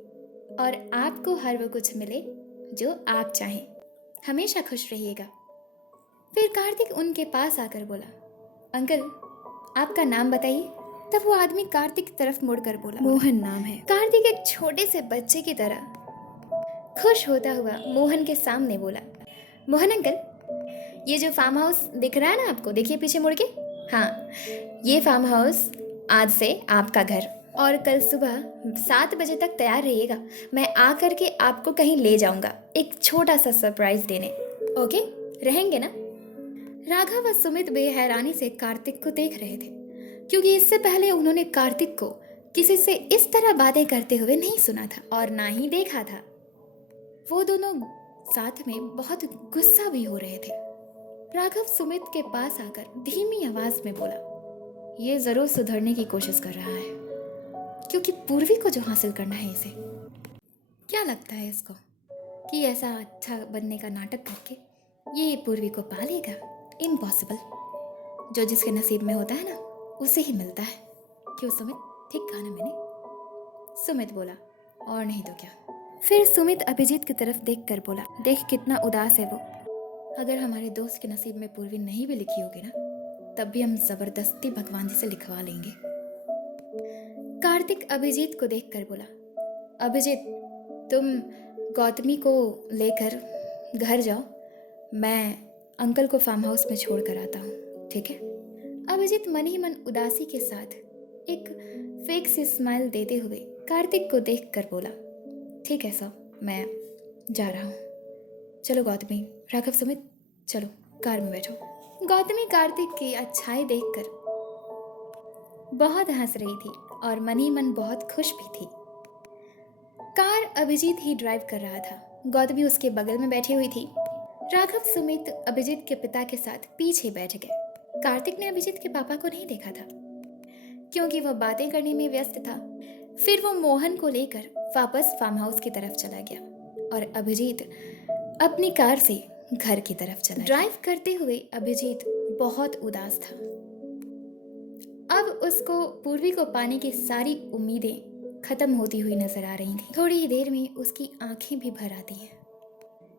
और आपको हर वो कुछ मिले जो आप चाहें। हमेशा खुश रहिएगा। फिर कार्तिक उनके पास आकर बोला, अंकल, आपका नाम बताइए। तब वो आदमी कार्तिक की तरफ मुड़कर बोला, मोहन नाम है। कार्तिक एक छोटे से बच्चे की तरह खुश होता हुआ मोहन के सामने बोला, मोहन अंकल, ये जो फार्म हाउस दिख रहा है ना आपको, देखिए पीछे मुड़ के। हाँ, ये फार्म हाउस आज से आपका घर, और कल सुबह 7 बजे तक तैयार रहिएगा। मैं आकर के आपको कहीं ले जाऊंगा, एक छोटा सा सरप्राइज देने। ओके, रहेंगे ना? राघव व सुमित बेहैरानी से कार्तिक को देख रहे थे, क्योंकि इससे पहले उन्होंने कार्तिक को किसी से इस तरह बातें करते हुए नहीं सुना था और ना ही देखा था। वो दोनों साथ में बहुत गुस्सा भी हो रहे थे। राघव सुमित के पास आकर धीमी आवाज में बोला, ये जरूर सुधरने की कोशिश कर रहा है, क्योंकि पूर्वी को जो हासिल करना है इसे। क्या लगता है इसको कि ऐसा अच्छा बनने का नाटक करके ये पूर्वी को पा लेगा? इम्पॉसिबल। जो जिसके नसीब में होता है ना, उसे ही मिलता है। क्यों सुमित, ठीक कहा ना मैंने? सुमित बोला, और नहीं तो क्या। फिर सुमित अभिजीत की तरफ देख कर बोला, देख कितना उदास है वो। अगर हमारे दोस्त के नसीब में पूर्वी नहीं भी लिखी होगी ना, तब भी हम जबरदस्ती भगवान जी से लिखवा लेंगे। कार्तिक अभिजीत को देखकर बोला, अभिजीत, तुम गौतमी को लेकर घर जाओ, मैं अंकल को फार्म हाउस में छोड़ कर आता हूँ, ठीक है? अभिजीत मन ही मन उदासी के साथ एक फेक सी स्माइल देते हुए कार्तिक को देखकर बोला, ठीक है साहब, मैं जा रहा हूँ। चलो गौतमी, राघव, सुमित, चलो कार में बैठो। गौतमी कार्तिक की अच्छाई देखकर बहुत हंस रही थी और मन ही मन बहुत खुश भी थी। कार अभिजीत ही ड्राइव कर रहा था, गौतमी उसके बगल में बैठी हुई थी। राघव सुमित अभिजीत के पिता के साथ पीछे बैठ गए। कार्तिक ने अभिजीत के पापा को नहीं देखा था, क्योंकि वह बातें करने में व्यस्त था। फिर वो मोहन को लेकर वापस फार्म हाउस की तरफ चला गया और अभिजीत अपनी कार से घर की तरफ चला। ड्राइव करते हुए अभिजीत बहुत उदास था। अब उसको पूर्वी को पाने की सारी उम्मीदें खत्म होती हुई नजर आ रही थी। थोड़ी ही देर में उसकी आंखें भी भर आती हैं,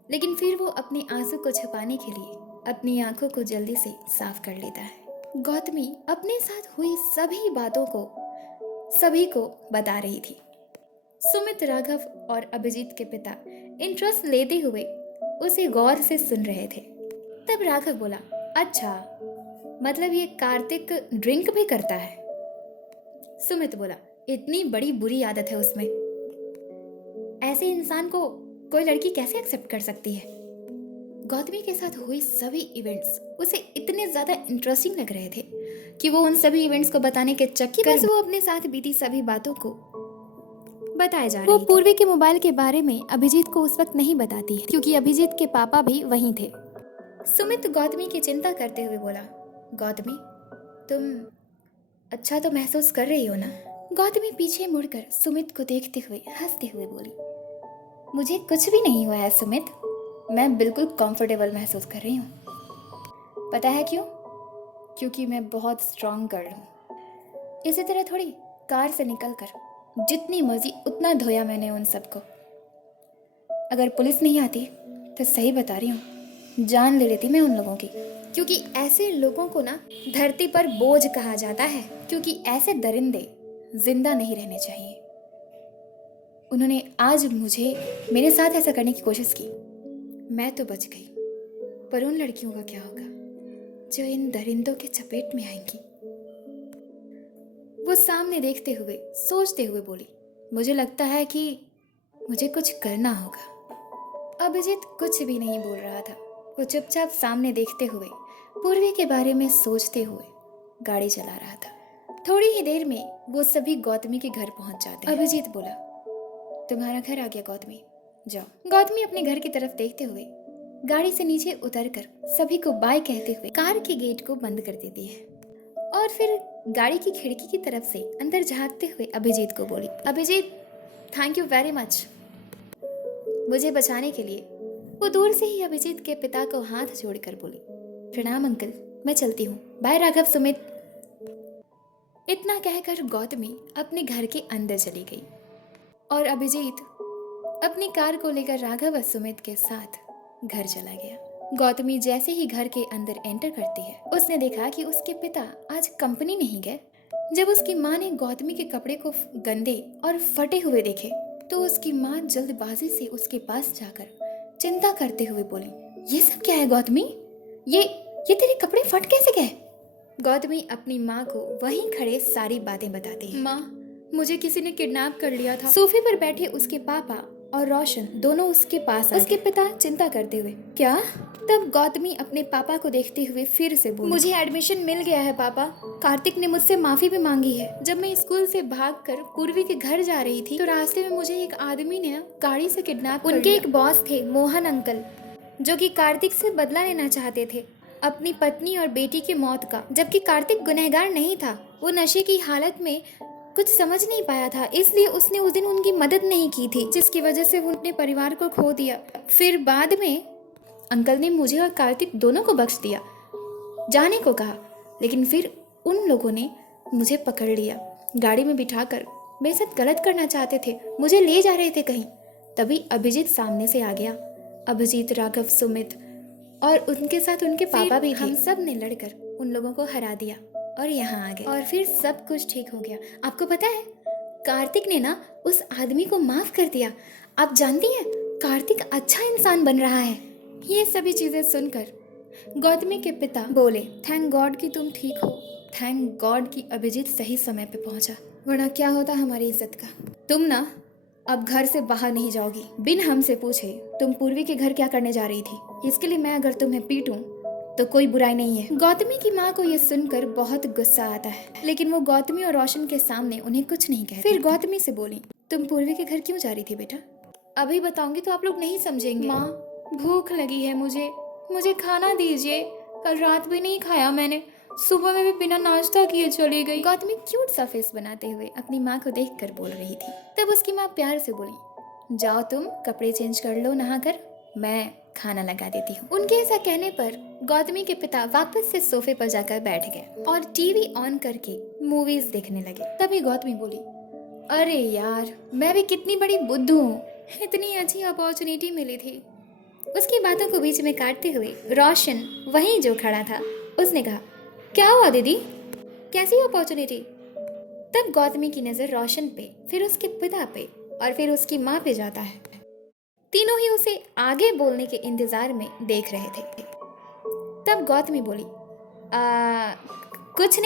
लेकिन फिर वो अपने आंसू को छुपाने के लिए अपनी आंखों को जल्दी से साफ कर लेता है। गौतमी अपने साथ हुई सभी बातों को सभी को बता रही थी। सुमित, राघव और अभिजीत के पिता इंटरेस्ट लेते हुए उसे गौर से सुन रहे थे। तब राघव बोला, अच्छा, मतलब ये कार्तिक ड्रिंक भी करता है? सुमित बोला, इतनी बड़ी बुरी आदत है उसमें, ऐसे इंसान को कोई लड़की कैसे एक्सेप्ट कर सकती है? गौतमी के साथ हुई सभी इवेंट्स उसे इतने ज्यादा इंटरेस्टिंग लग रहे थे कि वो उन सभी इवेंट्स को बताने के चक्कर में वो अपने साथ बीती सभी बातों को बताए जा रही थी। वो पूर्वी के मोबाइल के बारे में अभिजीत को उस वक्त नहीं बताती है, क्योंकि अभिजीत के पापा भी वहीं थे। सुमित गौतमी की चिंता करते हुए बोला, गौतमी, तुम अच्छा तो महसूस कर रही हो ना? गौतमी पीछे मुड़कर सुमित को देखते हुए हंसते हुए बोली, मुझे कुछ भी नहीं हुआ है सुमित, मैं बिल्कुल कंफर्टेबल महसूस कर रही हूँ। पता है क्यों? क्योंकि मैं बहुत स्ट्रांग गर्ल हूँ। इसी तरह थोड़ी कार से निकलकर जितनी मर्जी उतना धोया मैंने उन सबको। अगर पुलिस नहीं आती तो सही बता रही हूँ, जान ले लेती मैं उन लोगों की, क्योंकि ऐसे लोगों को ना धरती पर बोझ कहा जाता है, क्योंकि ऐसे दरिंदे जिंदा नहीं रहने चाहिए। उन्होंने आज मेरे साथ ऐसा करने की कोशिश की, मैं तो बच गई, पर उन लड़कियों का क्या होगा जो इन दरिंदों के चपेट में आएंगी? वो सामने देखते हुए सोचते हुए बोली, मुझे लगता है कि मुझे कुछ करना होगा। अभिजीत कुछ भी नहीं बोल रहा था। वो चुपचाप सामने देखते हुए पूर्वी के बारे में सोचते हुए गाड़ी चला रहा था। थोड़ी ही देर में वो सभी गौतमी के घर पहुंच जाते हैं। अभिजीत बोला, तुम्हारा घर आ गया गौतमी, जाओ। गौतमी अपने घर की तरफ देखते हुए गाड़ी से नीचे उतरकर सभी को बाय कहते हुए कार के गेट को बंद कर देती है और फिर गाड़ी की खिड़की की तरफ से अंदर झांकते हुए अभिजीत को बोली, Abhijit, thank you very much मुझे बचाने के लिए। वो दूर से ही अभिजीत के पिता को हाथ जोड़कर बोली, प्रणाम अंकल, मैं चलती हूँ, बाय राघव, सुमित। इतना कहकर गौतमी अपने घर के अंदर चली गई और अभिजीत अपनी कार को लेकर राघव और सुमित के साथ घर चला गया। गौतमी जैसे ही घर के अंदर एंटर करती है, उसने देखा कि उसके पिता आज कंपनी नहीं गए। जब उसकी माँ ने गौतमी के कपड़े को गंदे और फटे हुए देखे तो उसकी माँ जल्दबाजी से उसके पास जाकर चिंता करते हुए बोली, ये सब क्या है गौतमी? ये तेरे कपड़े फट कैसे गए? गौतमी अपनी माँ को वहीं खड़े सारी बातें बताती है। माँ, मुझे किसी ने किडनैप कर लिया था। सोफे पर बैठे उसके पापा और रोशन दोनों उसके पास आ उसके पिता चिंता करते हुए, क्या? तब गौतमी अपने पापा को देखते हुए फिर से बोली, मुझे एडमिशन मिल गया है पापा। कार्तिक ने मुझसे माफी भी मांगी है। जब मैं स्कूल से भागकर पूर्वी के घर जा रही थी तो रास्ते में मुझे एक आदमी ने गाड़ी से किडनैप कर लिया। उनके एक बॉस थे मोहन अंकल, जो कि कार्तिक से बदला लेना चाहते थे अपनी पत्नी और बेटी की मौत का, जबकि कार्तिक गुनहगार नहीं था। वो नशे की हालत में कुछ समझ नहीं पाया था, इसलिए उसने उस दिन उनकी मदद नहीं की थी, जिसकी वजह से वो अपने परिवार को खो दिया। फिर बाद में अंकल ने मुझे और कार्तिक दोनों को बख्श दिया, जाने को कहा, लेकिन फिर उन लोगों ने मुझे पकड़ लिया, गाड़ी में बिठाकर मेरे साथ गलत करना चाहते थे, मुझे ले जा रहे थे कहीं। तभी अभिजीत सामने से आ गया। अभिजीत, राघव, सुमित और उनके साथ उनके पापा भी थे। हम सब ने लड़कर उन लोगों को हरा दिया और यहाँ आ गए और फिर सब कुछ ठीक हो गया। आपको पता है, कार्तिक ने ना उस आदमी को माफ कर दिया। आप जानती हैं, कार्तिक अच्छा इंसान बन रहा है। ये सभी चीजें सुनकर गौतमी के पिता बोले, थैंक गॉड कि तुम ठीक हो, थैंक गॉड कि अभिजीत सही समय पे पहुंचा, वरना क्या होता हमारी इज्जत का। तुम ना अब घर से बाहर नहीं जाओगी बिन हमसे पूछे। तुम पूर्वी के घर क्या करने जा रही थी? इसके लिए मैं अगर तुम्हें पीटूं तो कोई बुराई नहीं है। गौतमी की माँ को ये सुनकर बहुत गुस्सा आता है, लेकिन वो गौतमी और रोशन के सामने उन्हें कुछ नहीं कहती। फिर गौतमी से बोली, तुम पूर्वी के घर क्यों जा रही थी बेटा? अभी बताऊंगी तो आप लोग नहीं समझेंगे। माँ, भूख लगी है मुझे खाना दीजिए। कल रात भी नहीं खाया मैंने, सुबह में भी बिना नाश्ता किए चली गई। गौतमी क्यूट सा फेस बनाते हुए अपनी माँ को देखकर बोल रही थी। तब उसकी माँ प्यार से बोली, जाओ तुम कपड़े चेंज कर लो नहाकर, मैं खाना लगा देती हूँ। उनके ऐसा कहने पर गौतमी के पिता वापस से सोफे पर जाकर बैठ गए और टीवी ऑन करके मूवीज देखने लगे। तभी गौतमी बोली, अरे यार, मैं भी कितनी बड़ी बुद्धू हूँ, इतनी अच्छी अपॉर्चुनिटी मिली थी। उसकी बातों को बीच में काटते हुए रोशन वहीं जो खड़ा था, उसने कहा, क्या हुआ दीदी, कैसी अपॉर्चुनिटी? तब गौतमी की नजर रोशन पे, फिर उसके पिता पे और फिर उसकी माँ पे जाता है। तीनों ही उसे आगे बोलने के इंतजार में देख रहे थे। तब गौतमी बोली, कुछ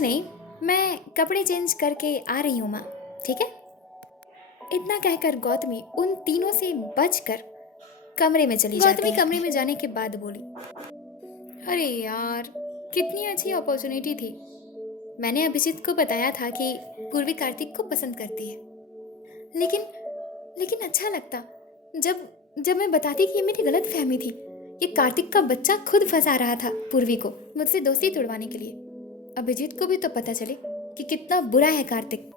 नहीं, मैं कपड़े चेंज करके आ रही हूँ माँ, ठीक है? इतना कहकर गौतमी उन तीनों से बचकर कमरे में चली जाती है। गौतमी कमरे में जाने के बाद बोली, अरे यार, कितनी अच्छी अपॉर्चुनिटी थी। मैंने अभिजीत को बताया था कि पूर्वी कार्तिक को पसंद करती है, लेकिन अच्छा लगता जब मैं बताती कि ये मेरी गलत फहमी थी। ये कार्तिक का बच्चा खुद फंसा रहा था पूर्वी को मुझसे दोस्ती तोड़वाने के लिए। अभिजीत को भी तो पता चले कि कितना बुरा है कार्तिक।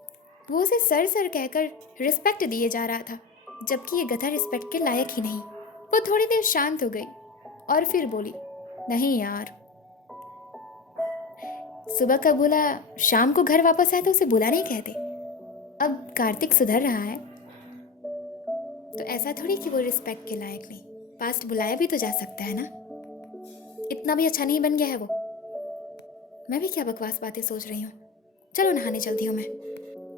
वो उसे सर कहकर रिस्पेक्ट दिए जा रहा था, जबकि ये गधा रिस्पेक्ट के लायक ही नहीं। वो थोड़ी देर शांत हो गई और फिर बोली, नहीं यार, सुबह का बोला शाम को घर वापस आए तो उसे बुला नहीं कहते। अब कार्तिक सुधर रहा है तो ऐसा थोड़ी कि वो रिस्पेक्ट के लायक नहीं, पास्ट बुलाया भी तो जा सकता है ना। इतना भी अच्छा नहीं बन गया है वो। मैं भी क्या बकवास बातें सोच रही हूँ। चलो नहाने चलती हूँ मैं,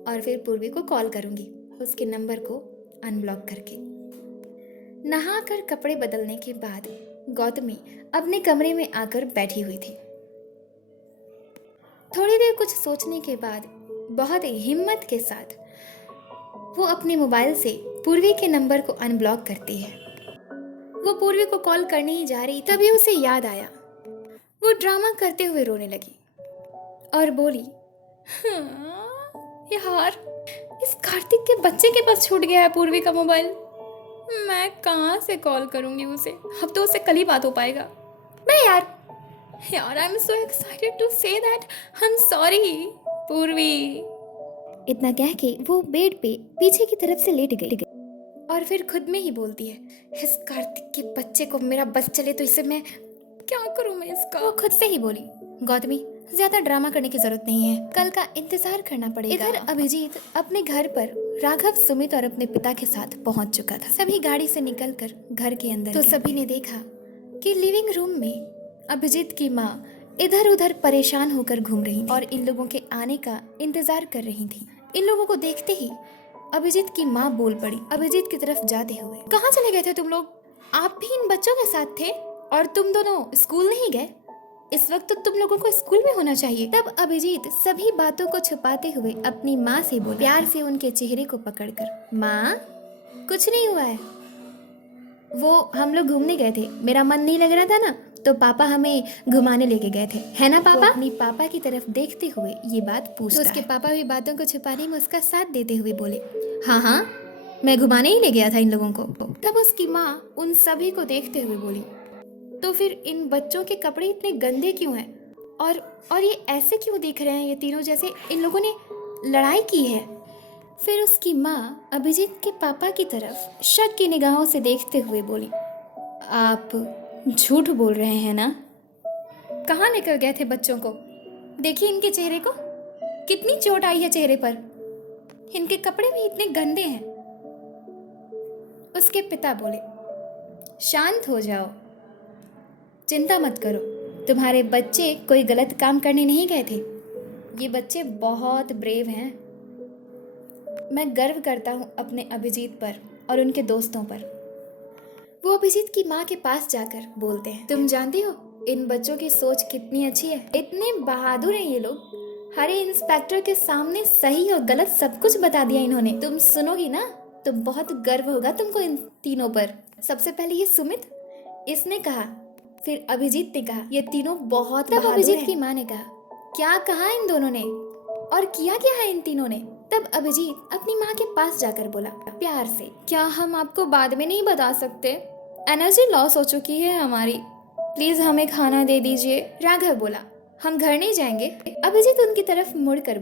और फिर पूर्वी को कॉल करूँगी उसके नंबर को अनब्लॉक करके। नहाकर कपड़े बदलने के बाद गौतमी अपने कमरे में आकर बैठी हुई थी। थोड़ी देर कुछ सोचने के बाद बहुत हिम्मत के साथ वो अपने मोबाइल से पूर्वी के नंबर को अनब्लॉक करती है। वो पूर्वी को कॉल करने ही जा रही, तभी उसे याद आया। वो ड्रामा करते हुए रोने लगी और बोली, यार, इस कार्तिक के बच्चे के पास छूट गया है पूर्वी का मोबाइल। मैं कहाँ से कॉल करूँगी उसे, अब तो उससे कल ही बात हो पाएगा। मैं यार I am so excited to say that I am sorry Purvi. इतना कह के वो बेड पे पीछे की तरफ से लेट गई और फिर खुद में ही बोलती है, इस कार्तिक के बच्चे को मेरा बस चले तो इसे मैं क्या करूं मैं इसका। वो खुद से ही बोली, गौतमी ज्यादा ड्रामा करने की जरूरत नहीं है, कल का इंतजार करना पड़ेगा। इधर अभिजीत अपने घर पर राघव, सुमित और अपने पिता के साथ पहुंच चुका था। सभी गाड़ी से निकलकर घर के अंदर तो सभी ने देखा कि लिविंग रूम में अभिजीत की माँ इधर उधर परेशान होकर घूम रही थी और इन लोगों के आने का इंतजार कर रही थी। इन लोगों को देखते ही अभिजीत की माँ बोल पड़ी अभिजीत की तरफ जाते हुए, कहाँ चले गए थे तुम लोग? आप भी इन बच्चों के साथ थे और तुम दोनों स्कूल नहीं गए? इस वक्त तो तुम लोगों को स्कूल में होना चाहिए। तब अभिजीत सभी बातों को छुपाते हुए अपनी माँ से बोला, प्यार से उनके चेहरे को पकड़कर, माँ कुछ नहीं हुआ है, वो हम लोग घूमने गए थे, मेरा मन नहीं लग रहा था ना तो पापा हमें घुमाने लेके गए थे, है ना पापा? अपनी पापा की तरफ देखते हुए ये बात पूछता तो उसके पापा भी बातों को छुपाने में उसका साथ देते हुए बोले, हाँ हाँ मैं घुमाने ही ले गया था इन लोगों को। तब उसकी माँ उन सभी को देखते हुए बोली, तो फिर इन बच्चों के कपड़े इतने गंदे क्यों हैं और ये ऐसे क्यों दिख रहे हैं, ये तीनों जैसे इन लोगों ने लड़ाई की है। फिर उसकी माँ अभिजीत के पापा की तरफ शक की निगाहों से देखते हुए बोली, आप झूठ बोल रहे हैं ना? कहाँ लेकर गए थे बच्चों को? देखिए इनके चेहरे को, कितनी चोट आई है चेहरे पर, इनके कपड़े भी इतने गंदे हैं। उसके पिता बोले, शांत हो जाओ, चिंता मत करो, तुम्हारे बच्चे कोई गलत काम करने नहीं गए थे, ये बच्चे बहुत ब्रेव हैं। मैं गर्व करता हूँ अपने अभिजीत पर और उनके दोस्तों पर। वो अभिजीत की माँ के पास जाकर बोलते हैं, तुम जानती हो इन बच्चों की सोच कितनी अच्छी है, इतने बहादुर हैं ये लोग, हरे इंस्पेक्टर के सामने सही और गलत सब कुछ बता दिया इन्होंने। तुम सुनोगी ना तो बहुत गर्व होगा तुमको इन तीनों पर। सबसे पहले ये सुमित, इसने कहा, फिर अभिजीत ने कहा, ये तीनों बहुत बहादुर हैं। अभिजीत की माँ ने कहा, क्या कहा इन दोनों ने और किया क्या है इन तीनों ने? तब अभिजीत अपनी माँ के पास जाकर बोला प्यार से, क्या हम आपको बाद में नहीं बता सकते? एनर्जी लॉस हो चुकी है हमारी, प्लीज हमें खाना दे दीजिए। राघव बोला, हम घर नहीं जाएंगे। अभिजीत उनकी तरफ मुड़कर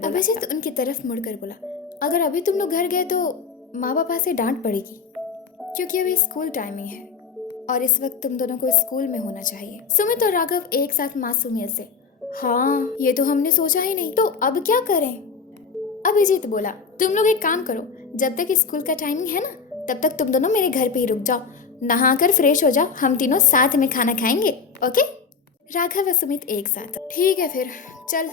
बोला, अगर अभी तुम लोग घर गए तो माँ पापा से डांट पड़ेगी, क्योंकि अभी स्कूल टाइमिंग है और इस वक्त तुम दोनों को स्कूल में होना चाहिए। सुमित और राघव एक साथ मासूमियत से, हाँ ये तो हमने सोचा ही नहीं, तो अब क्या करें? अभिजीत बोला, तुम लोग एक काम करो, जब तक स्कूल का टाइमिंग है ना तब तक तुम दोनों मेरे घर पे ही रुक जाओ, नहाकर फ्रेश हो जाओ, हम तीनों साथ में खाना खाएंगे, ओके? राघव और सुमित एक साथ, ठीक है फिर चल।